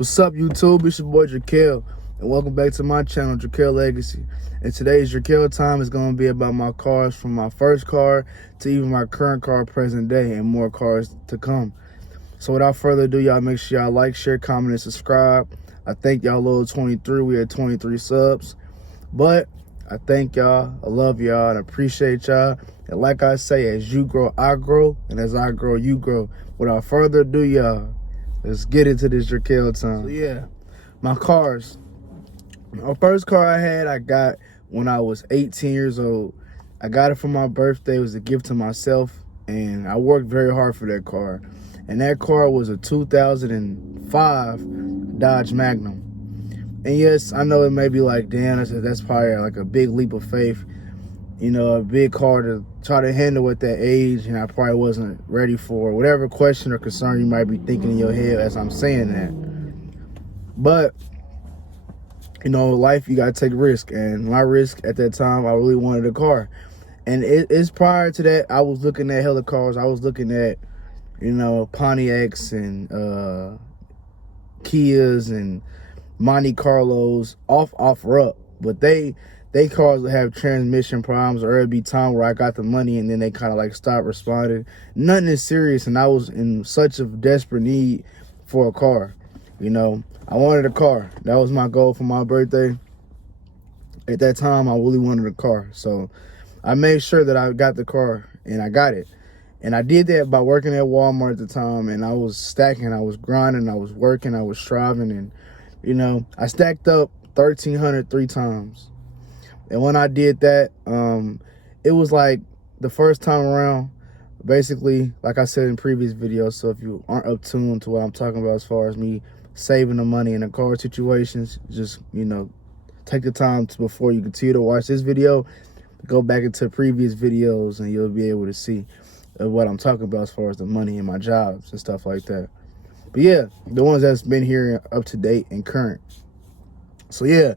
What's up, YouTube? It's your boy Dra'Quel, and welcome back to my channel, Dra'Quel Legacy. And today's Dra'Quel time is going to be about my cars, from my first car to even my current car, present day, and more cars to come. So without further ado, y'all make sure y'all like, share, comment, and subscribe. I thank y'all, little 23. We had 23 subs, but I thank y'all. I love y'all and appreciate y'all. And like I say, as you grow, I grow, and as I grow, you grow. Without further ado, y'all, let's get into this Dra'Quel time. So yeah, my cars. My first car I got when I was 18 years old. I got it for my birthday. It was a gift to myself, and I worked very hard for that car. And that car was a 2005 Dodge Magnum. And yes, I know it may be like, damn, that's probably like a big leap of faith. You know, a big car to try to handle at that age, and I probably wasn't ready for whatever question or concern you might be thinking in your head as I'm saying that. But, you know, life, you gotta take risk, and my risk at that time, I really wanted a car. And it's prior to that, I was looking at hella cars. I was looking at, you know, Pontiacs and Kias and Monte Carlos offer up, but they cars would have transmission problems, or it'd be time where I got the money and then they kind of like stopped responding. Nothing is serious, and I was in such a desperate need for a car. You know, I wanted a car. That was my goal for my birthday. At that time, I really wanted a car, so I made sure that I got the car, and I got it. And I did that by working at Walmart at the time, and I was stacking, I was grinding, I was working, I was striving, and you know, I stacked up 1,300 3 times. And when I did that, it was like the first time around, basically, like I said in previous videos, so if you aren't up tuned to what I'm talking about as far as me saving the money in the car situations, just, you know, take the time before you continue to watch this video, go back into previous videos and you'll be able to see what I'm talking about as far as the money in my jobs and stuff like that. But yeah, the ones that's been here up to date and current. So yeah,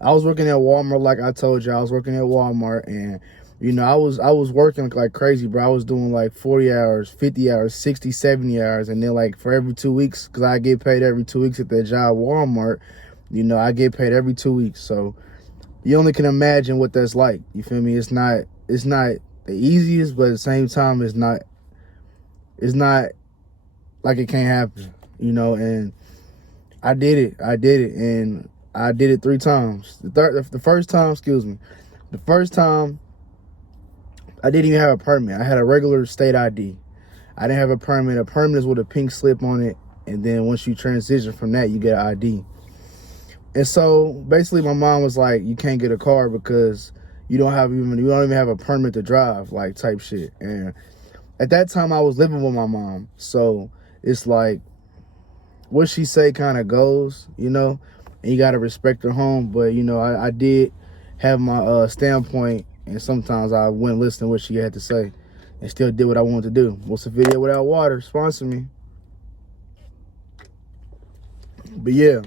I was working at Walmart, like I told you. I was working at Walmart, and you know, I was working like crazy, bro. I was doing like 40 hours, 50 hours, 60, 70 hours, and then like for every 2 weeks, because I get paid every 2 weeks at that job, Walmart. You know, I get paid every 2 weeks, so you only can imagine what that's like. You feel me? It's not the easiest, but at the same time, it's not like it can't happen, you know. And I did it, and I did it 3 times. The first time, I didn't even have a permit. I had a regular state ID. I didn't have a permit. A permit is with a pink slip on it, and then once you transition from that, you get an ID. And so basically, my mom was like, "You can't get a car because you don't even have a permit to drive," like type shit. And at that time, I was living with my mom, so it's like what she say kind of goes, you know. And you gotta respect her home, but you know, I did have my standpoint, and sometimes I wouldn't listen to what she had to say, and still did what I wanted to do. What's a video without water? Sponsor me. But yeah,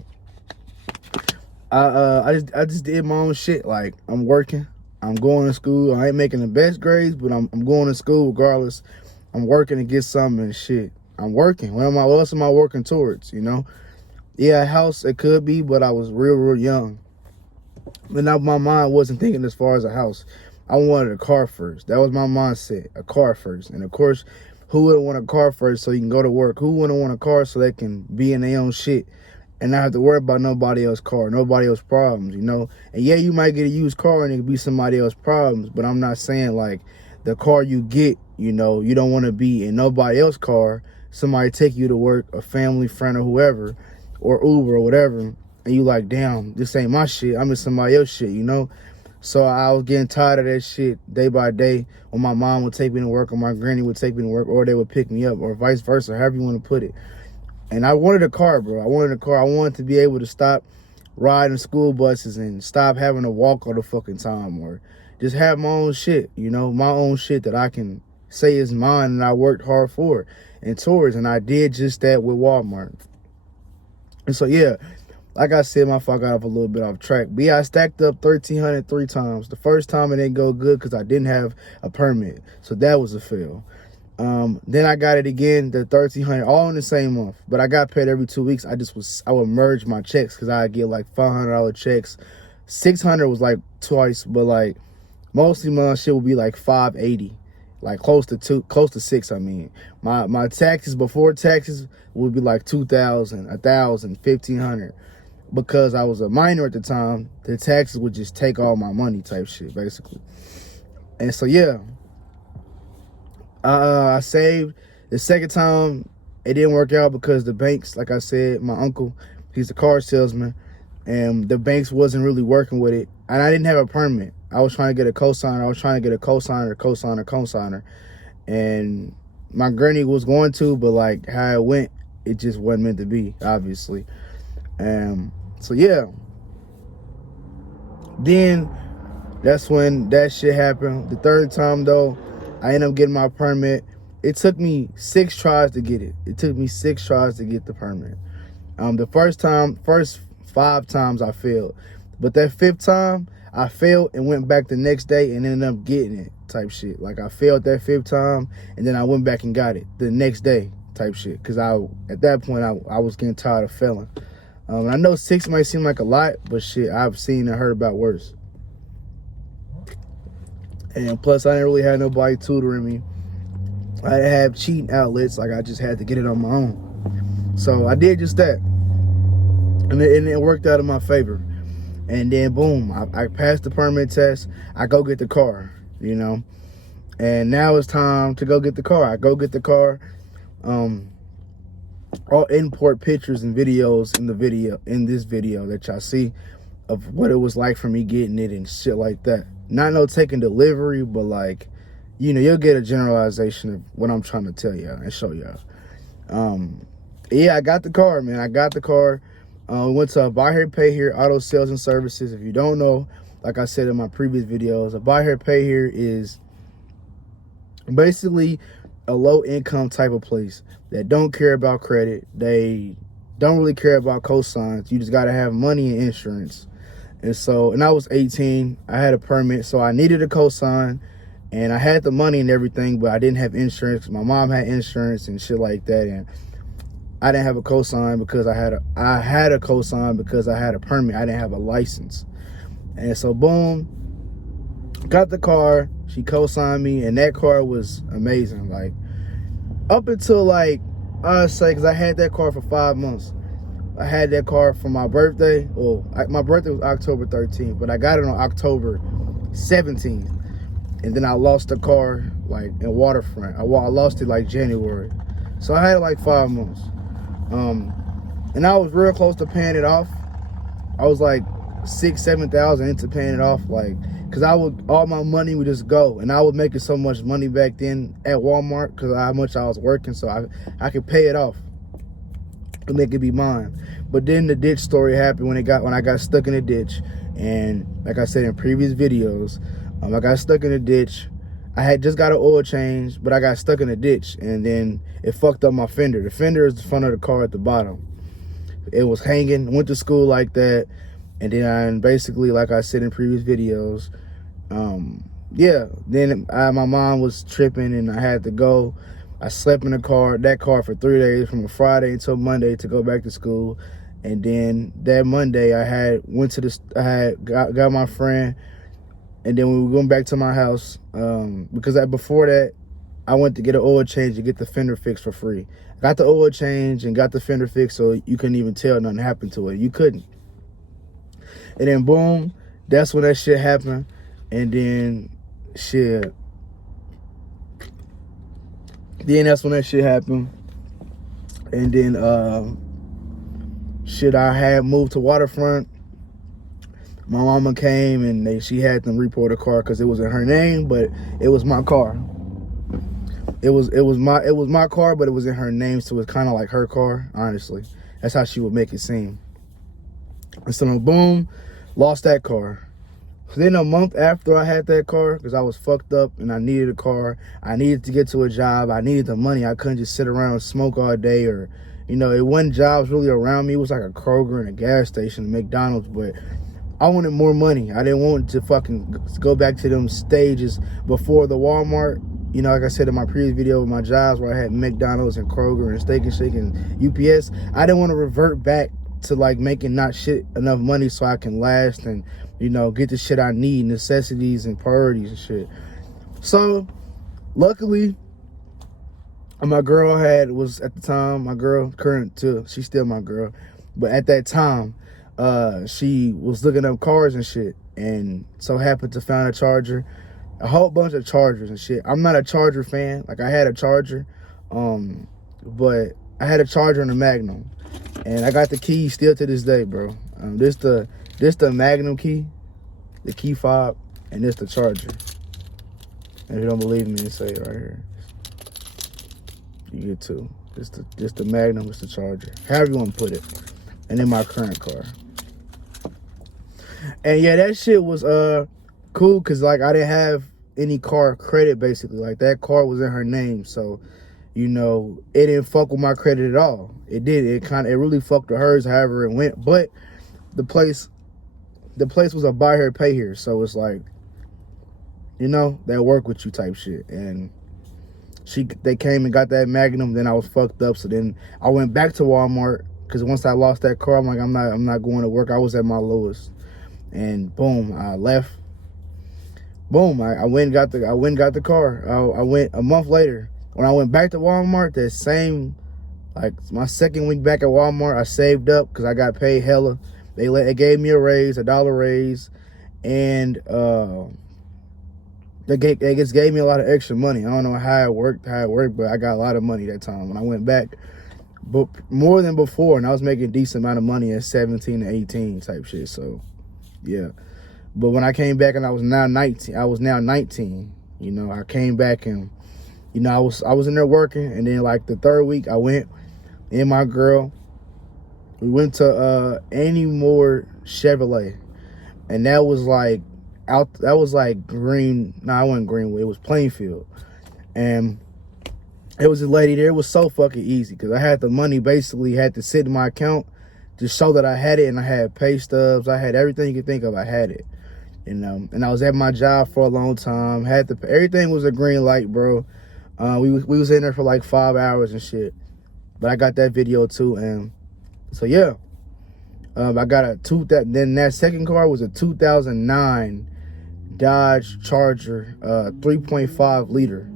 I just did my own shit. Like, I'm working, I'm going to school. I ain't making the best grades, but I'm going to school regardless. I'm working to get something and shit. I'm working. What else am I working towards? You know. Yeah, a house, it could be, but I was real young. But now my mind wasn't thinking as far as a house. I wanted a car first. That was my mindset, a car first. And of course, who wouldn't want a car first so you can go to work? Who wouldn't want a car so they can be in their own shit and not have to worry about nobody else's car, nobody else's problems, you know? And yeah, you might get a used car and it could be somebody else's problems, but I'm not saying like the car you get, you know, you don't want to be in nobody else's car, somebody take you to work, a family, friend, or whoever, or Uber or whatever, and you like, damn, this ain't my shit, I'm in somebody else's shit, you know? So I was getting tired of that shit day by day, when my mom would take me to work, or my granny would take me to work, or they would pick me up, or vice versa, however you want to put it. And I wanted a car, bro. I wanted a car. I wanted to be able to stop riding school buses and stop having to walk all the fucking time, or just have my own shit, you know, my own shit that I can say is mine and I worked hard for and towards, and I did just that with Walmart. And so, yeah, like I said, my fuck got off a little bit off track. But yeah, I stacked up 1,300 3 times. The first time it didn't go good because I didn't have a permit. So that was a fail. Then I got it again, the $1,300, all in the same month. But I got paid every 2 weeks. I would merge my checks because I'd get like $500 checks. 600 was like twice, but like mostly my shit would be like 580, like close to 6. I mean, my taxes before taxes would be like 2,000, 1,000, 1,500. Because I was a minor at the time, the taxes would just take all my money type shit, basically. And so yeah, I saved. The second time it didn't work out because the banks, like I said, my uncle, he's a car salesman, and the banks wasn't really working with it. And I didn't have a permit. I was trying to get a cosigner. And my granny was going to, but like how it went, it just wasn't meant to be, obviously. So yeah. Then that's when that shit happened. The third time though, I ended up getting my permit. It took me 6 tries to get it. It took me 6 tries to get the permit. The first 5 times I failed. But that 5th time, I failed and went back the next day and ended up getting it type shit. Like I failed that 5th time and then I went back and got it the next day type shit. Cause at that point I was getting tired of failing. I know 6 might seem like a lot, but shit, I've seen and heard about worse. And plus, I didn't really have nobody tutoring me. I didn't have cheating outlets, like I just had to get it on my own. So I did just that. And it worked out in my favor. And then boom, I passed the permit test. I go get the car, you know. And now it's time to go get the car. I go get the car. I'll import pictures and videos in this video that y'all see of what it was like for me getting it and shit like that. Not no taking delivery, but like, you know, you'll get a generalization of what I'm trying to tell y'all and show y'all. Yeah, I got the car, man. I got the car. We went to a Buy Here, Pay Here auto sales and services. If you don't know, like I said in my previous videos, a Buy Here, Pay Here is basically a low income type of place that don't care about credit. They don't really care about cosigns. You just got to have money and insurance. And I was 18. I had a permit, so I needed a cosign, and I had the money and everything, but I didn't have insurance. My mom had insurance and shit like that, and I didn't have a cosign because I had a cosign because I had a permit. I didn't have a license. And so boom, got the car. She co-signed me, and that car was amazing. Like up until like I'd say, because I had that car for 5 months. I had that car for my birthday. Well, my birthday was October 13th, but I got it on October 17th. And then I lost the car like in Waterfront. I lost it like January. So I had it like 5 months. And I was real close to paying it off. I was like 6,000-7,000 into paying it off, like, cause all my money would just go, and I was making so much money back then at Walmart because of how much I was working, so I could pay it off and it could be mine. But then the ditch story happened when I got stuck in a ditch, and like I said in previous videos, I got stuck in a ditch. I had just got an oil change, but I got stuck in a ditch, and then it fucked up my fender. The fender is the front of the car at the bottom. It was hanging. Went to school like that. And then basically, like I said in previous videos, then my mom was tripping and I had to go. I slept in that car for 3 days, from a Friday until Monday to go back to school. And then that Monday I got my friend, and then we were going back to my house, because before that I went to get an oil change to get the fender fixed for free. I got the oil change and got the fender fixed, so you couldn't even tell nothing happened to it. You couldn't. And then boom, that's when that shit happened. And then that's when that shit happened. And then I had moved to Waterfront. My mama came and she had them report a car because it was in her name, but it was my car. It was my car, but it was in her name, so it's kind of like her car, honestly. That's how she would make it seem. And so boom, lost that car. So then a month after I had that car, because I was fucked up and I needed a car, I needed to get to a job, I needed the money. I couldn't just sit around and smoke all day, or, you know, it wasn't jobs really around me. It was like a Kroger and a gas station, a McDonald's, but I wanted more money. I didn't want to fucking go back to them stages before the Walmart. you know, like I said in my previous video with my jobs where I had McDonald's and Kroger and Steak and Shake and UPS, I didn't want to revert back to like making not shit enough money so I can last and, you know, get the shit I need, necessities and priorities and shit. So luckily, my girl was at the time, my girl, current too, she's still my girl, but at that time, she was looking up cars and shit, and so happened to find a Charger, a whole bunch of Chargers and shit. I'm not a Charger fan. Like, I had a Charger, but I had a Charger and a Magnum, and I got the key still to this day, bro. This the Magnum key, the key fob, and this the Charger. If you don't believe me, say it right here. You get two. This the Magnum, it's the Charger. However you want to put it. And in my current car. And yeah, that shit was cool because like I didn't have any car credit basically. Like that car was in her name, so you know it didn't fuck with my credit at all. It did. It really fucked with hers. However it went, but the place was a buy here pay here, so it's like, you know, that work with you type shit. And they came and got that Magnum, then I was fucked up. So then I went back to Walmart because once I lost that car, I'm like, I'm not going to work. I was at my lowest, and boom, I left. Boom, I went and got the car. I went a month later when I went back to Walmart. That same, like my second week back at Walmart, I saved up because I got paid hella. They gave me a raise, $1 raise, and They just gave me a lot of extra money. I don't know how it worked, but I got a lot of money that time when I went back, but more than before, and I was making a decent amount of money at 17 to 18 type shit. So, yeah. But when I came back and I was now 19. You know, I came back and, you know, I was in there working, and then like the third week I went, and my girl, we went to Annie Moore Chevrolet, and that was like. That was like Green. No, I wasn't Greenwood. It was Plainfield, and it was a lady there. It was so fucking easy because I had the money. Basically, had to sit in my account to show that I had it, and I had pay stubs. I had everything you could think of. I had it, and I was at my job for a long time. Everything was a green light, bro. We was in there for like 5 hours and shit, but I got that video too, and so yeah. I got then that second car was a 2009 Dodge Charger, 3.5 liter,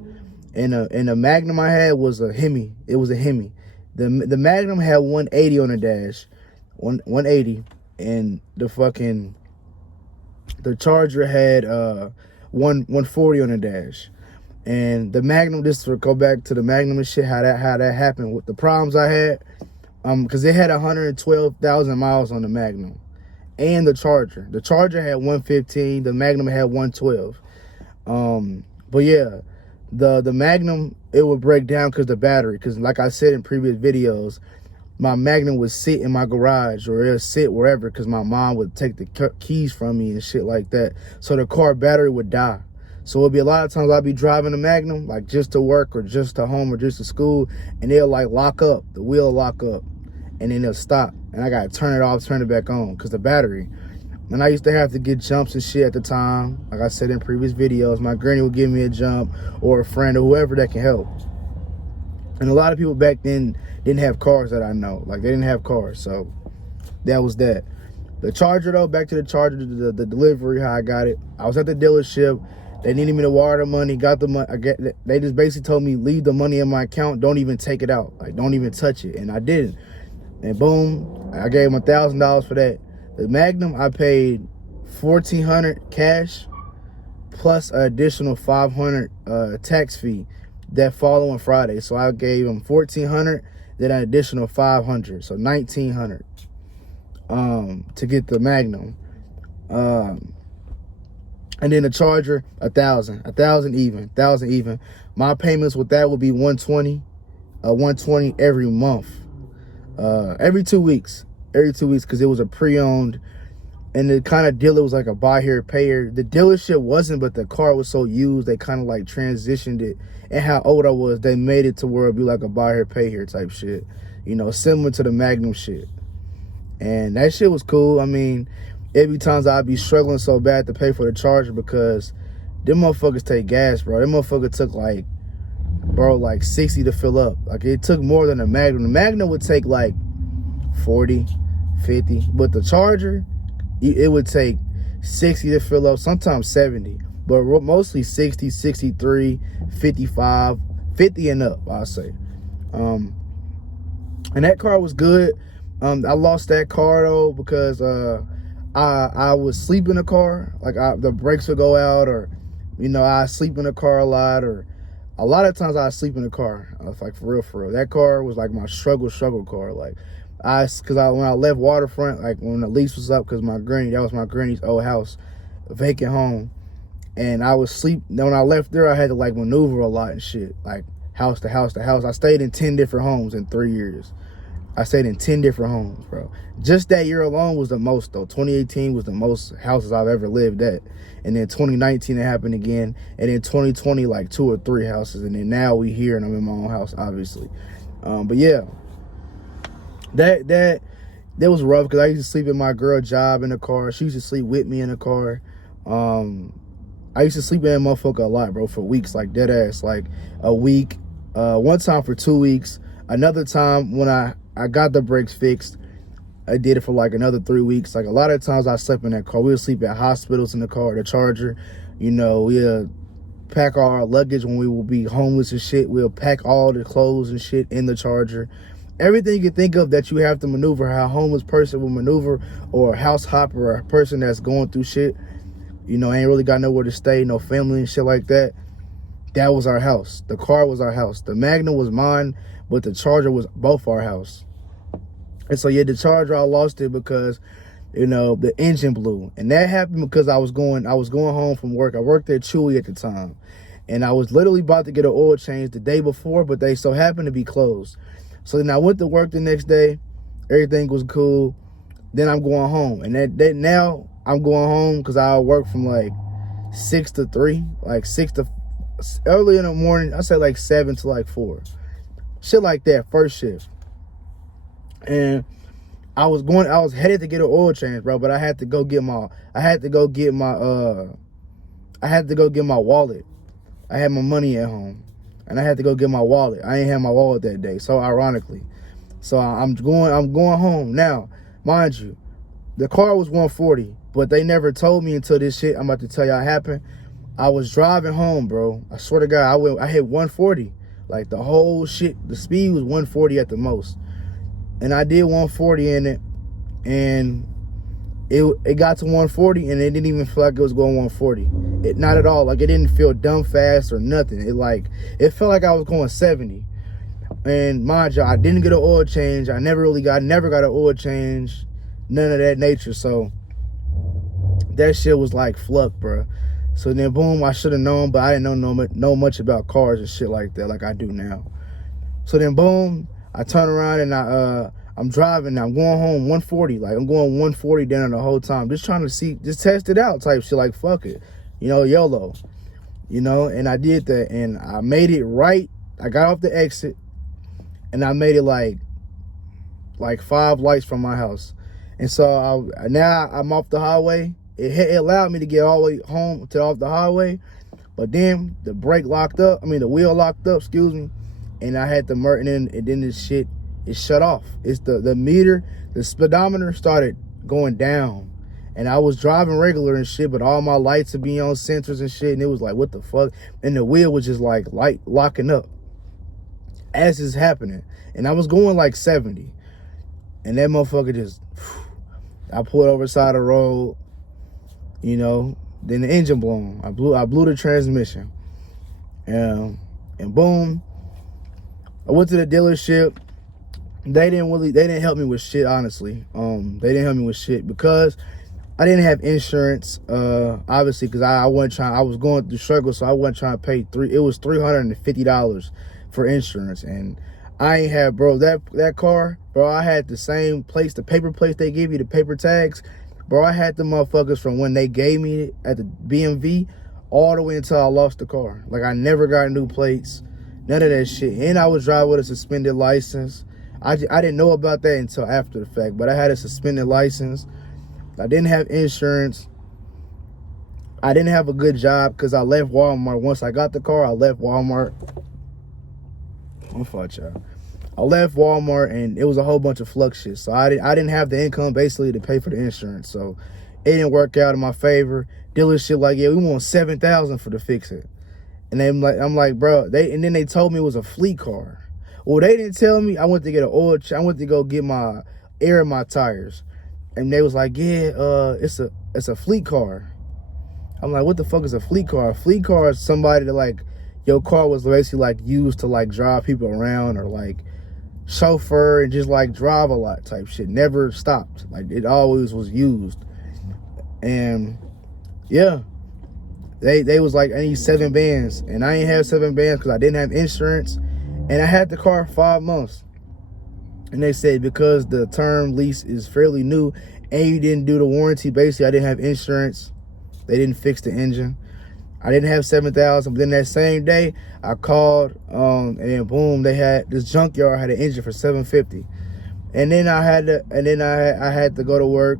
and the Magnum I had was a Hemi. It was a Hemi. The Magnum had 180 on the dash, 180, and the Charger had 140 on the dash. And the Magnum, just to go back to the Magnum and shit, how that happened with the problems I had, because it had 112,000 miles on the Magnum. And the Charger. The Charger had 115. The Magnum had 112. But yeah, the Magnum, it would break down because the battery. Because like I said in previous videos, my Magnum would sit in my garage or it'll sit wherever because my mom would take the keys from me and shit like that. So the car battery would die. So it'd be a lot of times I'd be driving the Magnum, like just to work or just to home or just to school, and it'll like lock up. The wheel will lock up. And then it'll stop, and I gotta turn it off, turn it back on, because the battery. And I used to have to get jumps and shit at the time. Like I said in previous videos, my granny would give me a jump, or a friend, or whoever that can help. And a lot of people back then didn't have cars that I know. Like, they didn't have cars, so that was that. The Charger, though, back to the Charger, the delivery, how I got it. I was at the dealership. They needed me to wire the money, got the money. They just basically told me, leave the money in my account, don't even take it out. Like, don't even touch it, and I didn't. And boom, I gave him $1,000 for that. The Magnum, I paid $1,400 cash plus an additional $500 tax fee that following Friday. So I gave him $1,400, then an additional $500, so $1,900 to get the Magnum. And then the Charger, $1,000 even. My payments with that would be $120 every month. Every 2 weeks, because it was a pre-owned, and the kind of dealer was like a buy here, pay here. The dealership wasn't, but the car was so used, they kind of like transitioned it. And how old I was, they made it to where it'd be like a buy here, pay here type shit. You know, similar to the Magnum shit. And that shit was cool. I mean, every times I'd be struggling so bad to pay for the Charger because them motherfuckers take gas, bro. Them motherfuckers took like bro, like 60 to fill up. Like, it took more than a Magnum. The Magnum would take like 40, 50, but the Charger, it would take 60 to fill up, sometimes 70, but mostly 60, 63, 55, 50 and up, I'll say. And that car was good. I lost that car though because I would sleep in the car. Like, the brakes would go out, or I sleep in the car a lot, or a lot of times I sleep in the car. Like, for real. That car was like my struggle car. Like, when I left Waterfront, like when the lease was up, because that was my granny's old house, a vacant home, and I would sleep. Then when I left there, I had to like maneuver a lot and shit, like house to house to house. I stayed in 10 different homes in 3 years. I stayed in 10 different homes, bro. Just that year alone was the most, though. 2018 was the most houses I've ever lived at. And then 2019, it happened again. And then 2020, like 2 or 3 houses. And then now we here, and I'm in my own house, obviously. But yeah, that was rough, because I used to sleep in my girl job in the car. She used to sleep with me in the car. I used to sleep in that motherfucker a lot, bro, for weeks, like dead ass. Like a week, one time for 2 weeks. Another time when I got the brakes fixed, I did it for like another 3 weeks. Like, a lot of times I slept in that car. We would sleep at hospitals in the car, the Charger. We'll pack all our luggage when we will be homeless and shit. We'll pack all the clothes and shit in the Charger. Everything you can think of that you have to maneuver, how a homeless person will maneuver, or a house hopper, or a person that's going through shit, ain't really got nowhere to stay, no family and shit like that. That was our house. The car was our house. The Magnum was mine, but the Charger was both our house. And so, yeah, the Charger, I lost it because, the engine blew. And that happened because I was going home from work. I worked at Chewy at the time. And I was literally about to get an oil change the day before, but they so happened to be closed. So then I went to work the next day. Everything was cool. Then I'm going home. And that now I'm going home because I work from like 6 to 3. Like 6 to early in the morning. I say like 7 to like 4. Shit like that, first shift. And I was headed to get an oil change, bro, but I had to go get my wallet. I had my money at home, and I had to go get my wallet. I ain't have my wallet that day, so ironically. So I'm going home. Now, mind you, the car was 140, but they never told me until this shit I'm about to tell y'all happened. I was driving home, bro. I swear to God, I hit 140. Like, the whole shit, the speed was 140 at the most. And I did 140 in it, and it got to 140, and it didn't even feel like it was going 140. Not at all. Like, it didn't feel dumb fast or nothing. It felt like I was going 70. And mind you, I didn't get an oil change. I never got an oil change, none of that nature. So that shit was like fluck, bro. So then boom, I should have known, but I didn't know much about cars and shit like that, like I do now. So then boom, I turn around and I'm driving now. I'm going home 140. Like, I'm going 140 down the whole time. Just trying to just test it out type shit. Like, fuck it. YOLO. And I did that, and I made it right. I got off the exit, and I made it like 5 lights from my house. And so now I'm off the highway. It allowed me to get all the way home off the highway, but then the brake locked up. The wheel locked up, excuse me. And I had to and then this shit, it shut off. It's the meter, the speedometer started going down. And I was driving regular and shit, but all my lights would be on sensors and shit, and it was like, what the fuck? And the wheel was just like locking up as it's happening. And I was going like 70. And that motherfucker just, I pulled over the side of the road, then the engine blown. I blew the transmission. And boom, I went to the dealership. They didn't help me with shit, honestly. They didn't help me with shit because I didn't have insurance, obviously, because I was going through struggle, so I wasn't trying to pay it was $350 for insurance. And I ain't had, bro, that car, bro, I had the same plates, the paper plates they give you, the paper tags. Bro, I had the motherfuckers from when they gave me it at the BMV all the way until I lost the car. Like, I never got new plates, none of that shit. And I was driving with a suspended license. I didn't know about that until after the fact, but I had a suspended license. I didn't have insurance. I didn't have a good job because I left Walmart. Once I got the car, I left Walmart. I'm fuck y'all. I left Walmart and it was a whole bunch of fuck shit. So I didn't have the income basically to pay for the insurance. So it didn't work out in my favor. Dealer shit like, yeah, we want $7,000 for to fix it. And I'm like, bro, and then they told me it was a fleet car. Well, they didn't tell me. I went to get an oil change. I went to go get my air in my tires. And they was like, yeah, it's a fleet car. I'm like, what the fuck is a fleet car? A fleet car is somebody that, like, your car was basically, like, used to, like, drive people around or, like, chauffeur and just, like, drive a lot type shit. Never stopped. Like, it always was used. And, yeah, they was like, I need 7 bands. And I ain't have 7 bands because I didn't have insurance. And I had the car 5 months. And they said because the term lease is fairly new and you didn't do the warranty, basically I didn't have insurance. They didn't fix the engine. I didn't have 7,000. But then that same day, I called, and then boom, they had this junkyard had an engine for $750. And then I had to go to work,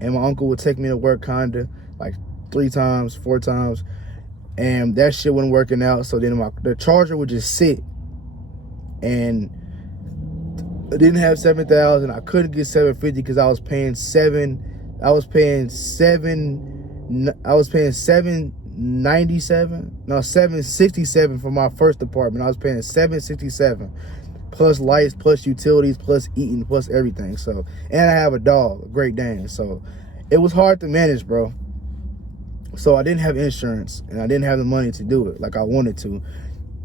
and my uncle would take me to work kinda like 3 times, 4 times, and that shit wasn't working out. So then the charger would just sit, and I didn't have 7,000. I couldn't get 750 because I was paying 767 for my first apartment. I was paying 767 plus lights, plus utilities, plus eating, plus everything. So, and I have a dog, a Great Dane. So it was hard to manage, bro. So I didn't have insurance and I didn't have the money to do it like I wanted to.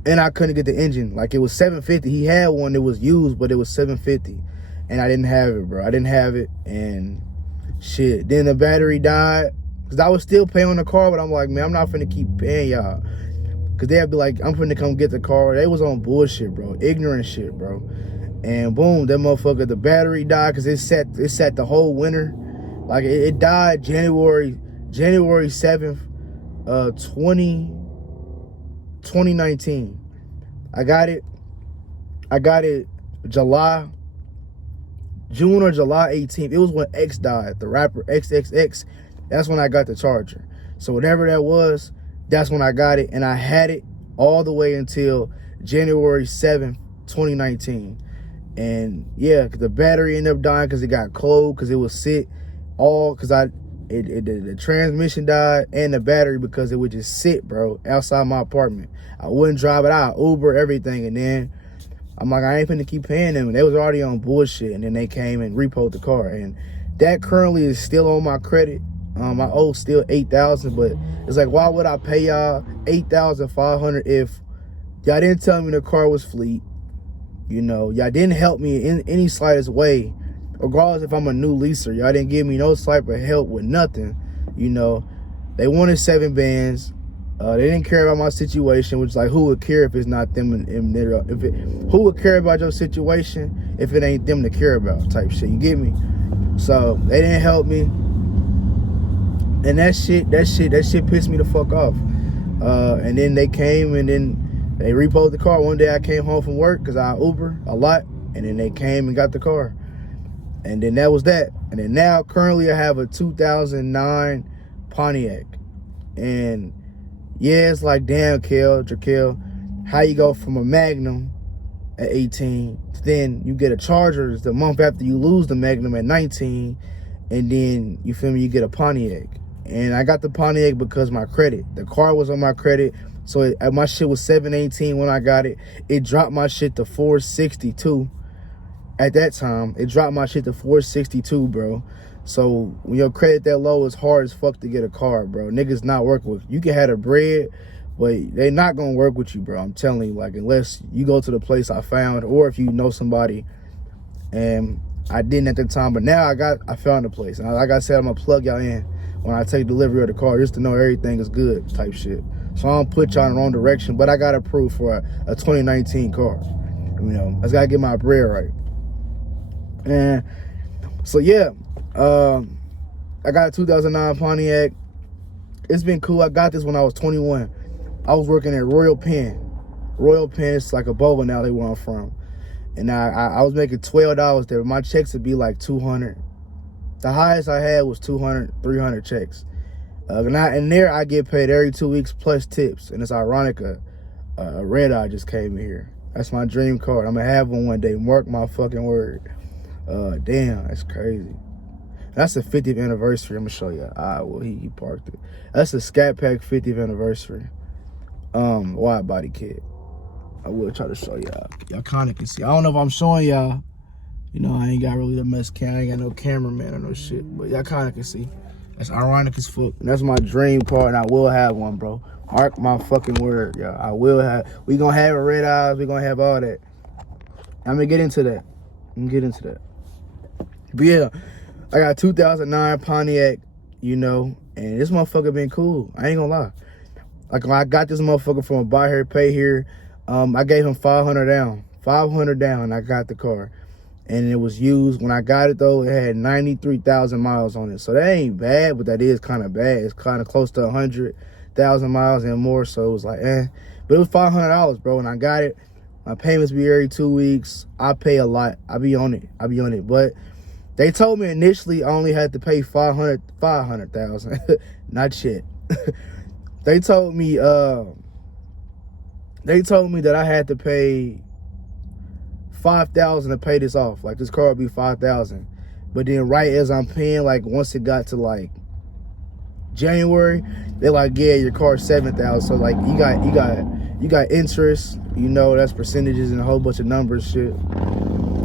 And I couldn't get the engine. Like, it was $750. He had one that was used, but it was $750. And I didn't have it, bro. I didn't have it. And shit. Then the battery died. Because I was still paying on the car, but I'm like, man, I'm not finna keep paying y'all. Because they'd be like, I'm finna come get the car. They was on bullshit, bro. Ignorant shit, bro. And boom, that motherfucker, the battery died because it sat the whole winter. Like, it died January 7th, 2019. I got it June or July 18th. It was when X died, the rapper XXX. That's when I got the charger. So whatever that was, that's when I got it. And I had it all the way until January 7th, 2019. And yeah, the battery ended up dying because it got cold, because it was sit all, because the transmission died and the battery because it would just sit, bro, outside my apartment. I wouldn't drive it out, Uber, everything. And then I'm like, I ain't finna keep paying them. And they was already on bullshit. And then they came and repoed the car. And that currently is still on my credit. I owe still $8,000, but it's like, why would I pay y'all $8,500 if y'all didn't tell me the car was fleet? You know, y'all didn't help me in any slightest way, regardless if I'm a new leaser. Y'all didn't give me no type of help with nothing. You know, they wanted 7 bands. They didn't care about my situation, which is like, who would care if it's not them? Who would care about your situation if it ain't them to care about? Type shit. You get me? So they didn't help me. And that shit pissed me the fuck off. And then they came and then they repoed the car. One day I came home from work because I Uber a lot, and then they came and got the car. And then that was that. And then now currently I have a 2009 Pontiac. And yeah, it's like, damn, Dra'Quel, how you go from a Magnum at 18 to then you get a Charger the month after you lose the Magnum at 19, and then, you feel me, you get a Pontiac. And I got the Pontiac because my credit. The car was on my credit. So my shit was 718 when I got it. It dropped my shit to 462 at that time. It dropped my shit to 462, bro. So when your credit that low, it's hard as fuck to get a car, bro. Niggas not working with you. You can have the bread, but they not gonna work with you, bro. I'm telling you, like, unless you go to the place I found, or if you know somebody. And I didn't at the time, but now I found a place. And like I said, I'm gonna plug y'all in when I take delivery of the car, just to know everything is good type shit. So I don't put y'all in the wrong direction, but I got approved for a 2019 car. You know, I just gotta get my bread right. And so yeah, I got a 2009 Pontiac. It's been cool. I got this when I was 21. I was working at Royal Penn. Royal Penn is like a bowling alley where I'm from. And I was making $12 there. My checks would be like 200. The highest I had was 200, 300 checks. And there I get paid every 2 weeks plus tips. And it's ironic, a red eye just came in here. That's my dream car. I'm gonna have one day. Mark my fucking word. Damn, that's crazy. That's the 50th anniversary. I'm gonna show you. Well, he parked it. That's the Scat Pack 50th anniversary. Wide body kit. I will try to show y'all. Y'all kind of can see. I don't know if I'm showing y'all. You know, I ain't got really the best camera. I ain't got no cameraman or no shit. But y'all kind of can see. That's ironic as fuck. And that's my dream car, and I will have one, bro. Mark my fucking word, y'all. I will have. We gonna have a red eyes. We gonna have all that. I'm gonna get into that. But yeah, I got 2009 Pontiac, you know, and this motherfucker been cool. I ain't gonna lie. Like, when I got this motherfucker from a buy here, pay here, I gave him 500 down. 500 down, I got the car. And it was used. When I got it, though, it had 93,000 miles on it. So that ain't bad, but that is kind of bad. It's kind of close to 100,000 miles and more, so it was like, eh. But it was $500, bro, and I got it. My payments be every 2 weeks. I pay a lot. I be on it. But they told me initially I only had to pay 500,000. Not shit. They told me that I had to pay 5,000 to pay this off. Like, this car would be 5,000. But then right as I'm paying, like, once it got to like January, they're like, yeah, your car's 7,000. So like you got interest, you know, that's percentages and a whole bunch of numbers shit.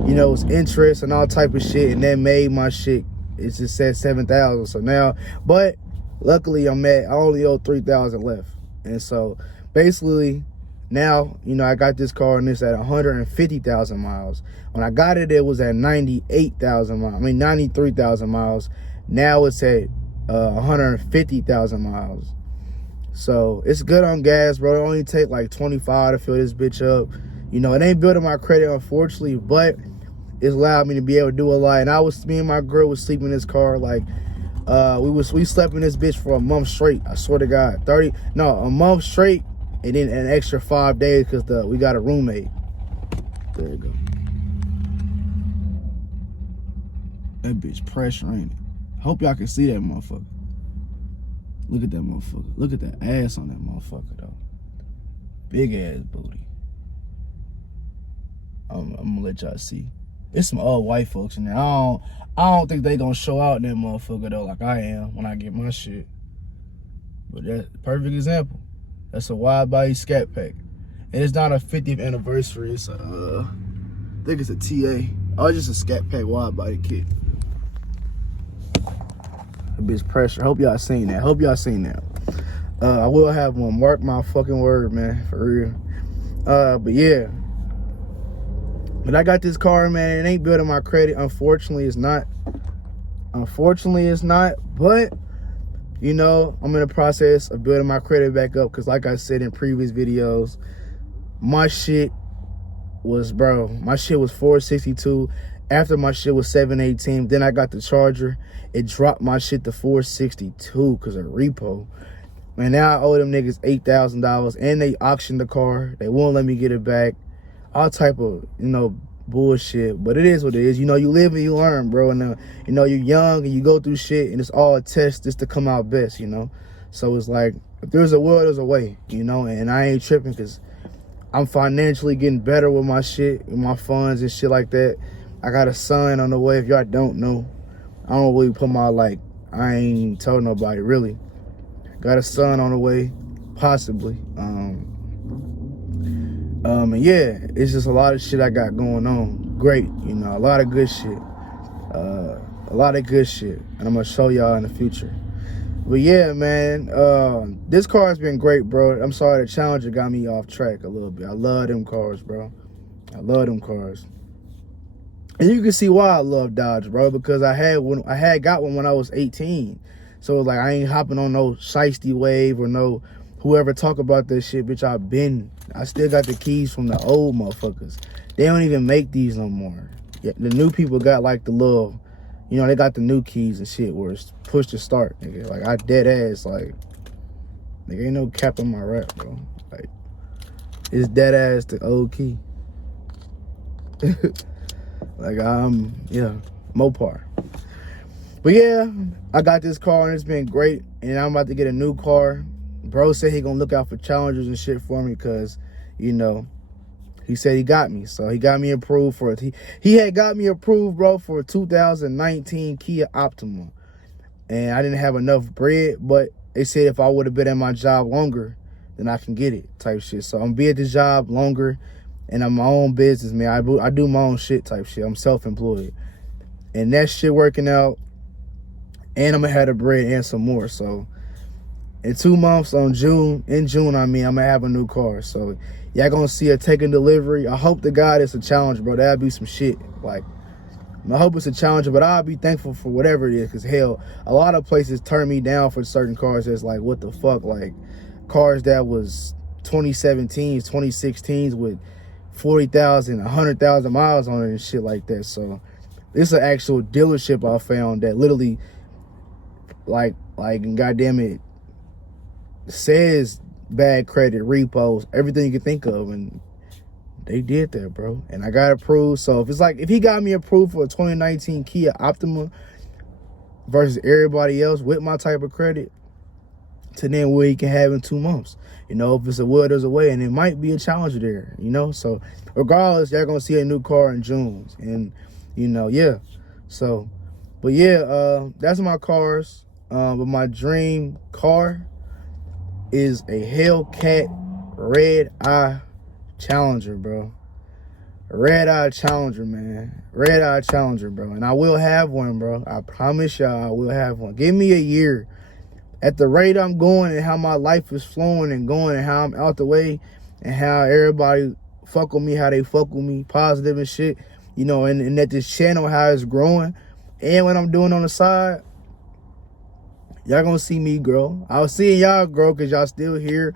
You know, it's interest and all type of shit, and that made my shit, it just said 7,000. So now, but luckily I only owe 3,000 left. And so basically now, you know, I got this car and it's at 150,000 miles. When I got it, it was at 98,000 miles. 93,000 miles. Now it's at 150,000 miles. So it's good on gas, bro. It only take like 25 to fill this bitch up. You know, it ain't building my credit, unfortunately, but it's allowed me to be able to do a lot. And me and my girl was sleeping in this car like, we slept in this bitch for a month straight. I swear to God, a month straight, and then an extra 5 days because we got a roommate. There you go. That bitch pressure, ain't it? Hope y'all can see that motherfucker. Look at that motherfucker. Look at that ass on that motherfucker, though. Big ass booty. I'm gonna let y'all see. It's some old white folks in there. I don't think they gonna show out in that motherfucker, though, like I am when I get my shit. But that's a perfect example. That's a wide body Scat Pack. And it's not a 50th anniversary. It's a, I think it's a TA. Oh, it's just a Scat Pack wide body kit. A bitch pressure. Hope y'all seen that. I will have one. Mark my fucking word, man. For real. But yeah. But I got this car, man. It ain't building my credit. Unfortunately, it's not. But, you know, I'm in the process of building my credit back up. Because like I said in previous videos, my shit was 462. After my shit was 718, then I got the Charger. It dropped my shit to 462 because of repo. Man, now I owe them niggas $8,000, and they auctioned the car. They won't let me get it back. All type of, you know, bullshit. But it is what it is. You know, you live and you learn, bro. And you know, you're young and you go through shit, and it's all a test just to come out best, you know. So it's like, if there's a will, there's a way, you know. And I ain't tripping because I'm financially getting better with my shit, with my funds and shit like that. I got a son on the way. If y'all don't know, I don't really put my, like, I ain't told nobody really. Got a son on the way, possibly. And yeah, it's just a lot of shit I got going on. Great, you know, a lot of good shit. And I'm gonna show y'all in the future. But yeah, man, this car has been great, bro. I'm sorry the Challenger got me off track a little bit. I love them cars, bro. And you can see why I love Dodge, bro, because I had got one when I was 18. So it's like, I ain't hopping on no shiesty wave or no whoever talk about this shit, bitch. I still got the keys from the old motherfuckers. They don't even make these no more. Yeah, the new people got like the little, you know, they got the new keys and shit where it's push to start, nigga. Like, I dead ass, like, nigga, ain't no cap on my rap, bro. Like, it's dead ass the old key. Like, Mopar. But yeah, I got this car and it's been great. And I'm about to get a new car. Bro said he gonna look out for Challengers and shit for me because, you know, He said he got me. So he got me approved for it. He had got me approved, bro, for a 2019 Kia Optima. And I didn't have enough bread, but they said if I would have been at my job longer, then I can get it type shit. So I'm be at the job longer, and I'm my own business, man. I do my own shit type shit. I'm self-employed. And that shit working out, and I'm gonna have the bread and some more. So in 2 months, in June, I'm gonna have a new car. So y'all gonna see a taking delivery. I hope to God it's a challenge, bro. That'd be some shit. Like, I hope it's a challenge, but I'll be thankful for whatever it is. Cause hell, a lot of places turn me down for certain cars that's like, what the fuck? Like cars that was 2017s, 2016s with 40,000, 100,000 miles on it and shit like that. So it's an actual dealership I found that literally like goddamn it says bad credit, repos, everything you can think of, and they did that, bro. And I got approved. So if he got me approved for a 2019 Kia Optima versus everybody else with my type of credit, to then what he can have in 2 months. You know, if it's a will, there's a way, and it might be a challenger there, you know? So regardless, y'all gonna see a new car in June. And, you know, yeah. So, but yeah, that's my cars. But my dream car is a Hellcat Red Eye Challenger, bro. Red Eye Challenger, man. Red Eye Challenger, bro. And I will have one, bro. I promise y'all I will have one. Give me a year. At the rate I'm going and how my life is flowing and going and how I'm out the way and how everybody fuck with me, how they fuck with me, positive and shit, you know, and that this channel, how it's growing, and what I'm doing on the side, y'all gonna see me grow. I was seeing y'all grow because y'all still here.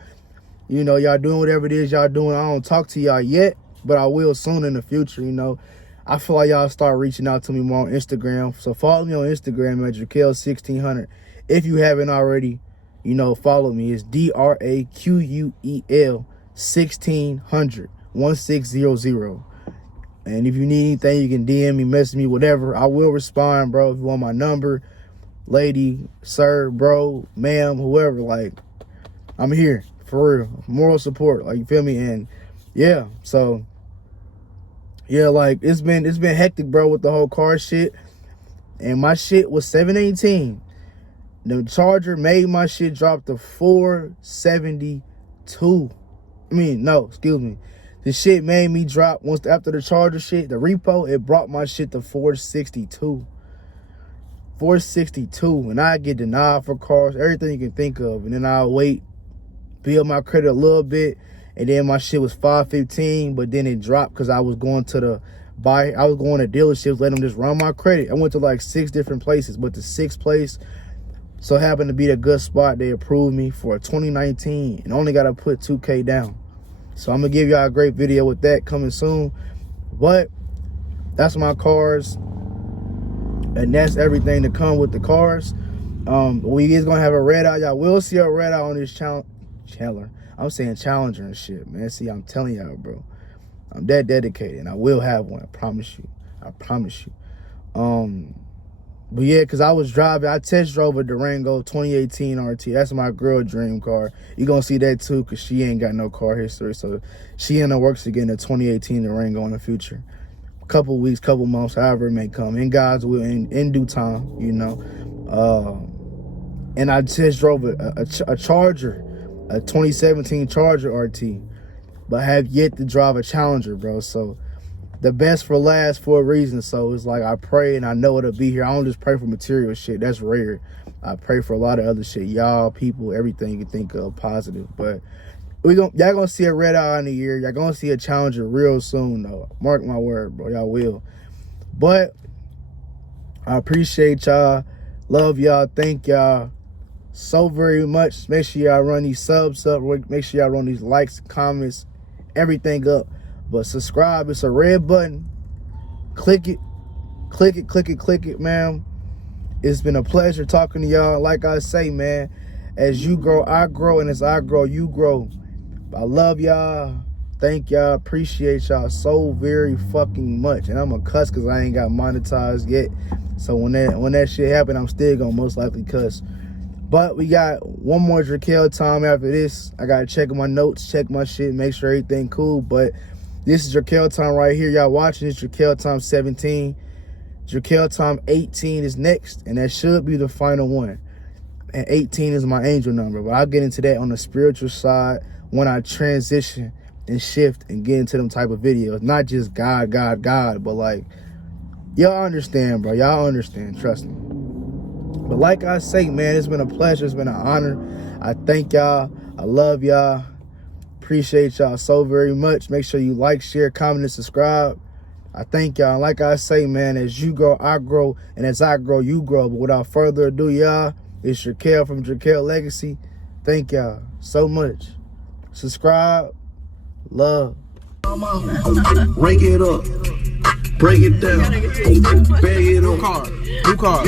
You know, y'all doing whatever it is y'all doing. I don't talk to y'all yet, but I will soon in the future, you know. I feel like y'all start reaching out to me more on Instagram. So follow me on Instagram at Dra'Quel1600. If you haven't already, you know, follow me. It's Dra'Quel 1600 1600. And if you need anything, you can DM me, message me, whatever. I will respond, bro. If you want my number, lady, sir, bro, ma'am, whoever, like, I'm here for real. Moral support, like, you feel me? And yeah, so yeah, like it's been hectic, bro, with the whole car shit. And my shit was 718. The Charger made my shit drop to 472. The shit made me drop after the Charger shit, the repo, it brought my shit to 462. 462. And I get denied for cars, everything you can think of. And then I'll wait, build my credit a little bit. And then my shit was 515, but then it dropped because I was going to dealerships, let them just run my credit. I went to like 6 different places, but the 6th place so happened to be a good spot. They approved me for a 2019 and only got to put 2K down. So I'm going to give y'all a great video with that coming soon. But that's my cars. And that's everything to come with the cars. We is going to have a red eye. Y'all will see a red eye on this Challenger. I'm saying Challenger and shit, man. See, I'm telling y'all, bro. I'm that dedicated. And I will have one. I promise you. I promise you. But yeah, because I test drove a Durango 2018 RT. That's my girl dream car. You're going to see that too because she ain't got no car history. So she in the works to get a 2018 Durango in the future. Couple weeks, couple months, however it may come. In God's will, in due time, you know. And I test drove a Charger, a 2017 Charger RT. But have yet to drive a Challenger, bro. So the best for last for a reason. So it's like I pray and I know it'll be here. I don't just pray for material shit. That's rare. I pray for a lot of other shit. Y'all, people, everything you can think of positive. But y'all gonna see a red eye in a year. Y'all gonna see a Challenger real soon, though. Mark my word, bro. Y'all will. But I appreciate y'all. Love y'all. Thank y'all so very much. Make sure y'all run these subs up. Make sure y'all run these likes, comments, everything up. But subscribe, it's a red button. Click it, click it, click it, click it, man. It's been a pleasure talking to y'all. Like I say, man, as you grow, I grow, and as I grow, you grow. I love y'all. Thank y'all. Appreciate y'all so very fucking much. And I'm gonna cuss because I ain't got monetized yet. So when that shit happen, I'm still gonna most likely cuss. But we got one more Dra'Quel time after this. I gotta check my notes, check my shit, make sure everything cool. But This is Dra'Quel time right here. Y'all watching this Dra'Quel time 17. Dra'Quel time 18 is next, and that should be the final one. And 18 is my angel number, but I'll get into that on the spiritual side when I transition and shift and get into them type of videos. Not just God, but like, y'all understand, bro. Y'all understand, trust me. But like I say, man, it's been a pleasure. It's been an honor. I thank y'all. I love y'all. Appreciate y'all so very much. Make sure you like, share, comment, and subscribe. I thank y'all. Like I say, man, as you grow, I grow. And as I grow, you grow. But without further ado, y'all, it's Dra'Quel from Dra'Quel Legacy. Thank y'all so much. Subscribe. Love. Rank it up. Break it down. Bag it up. New car. New car.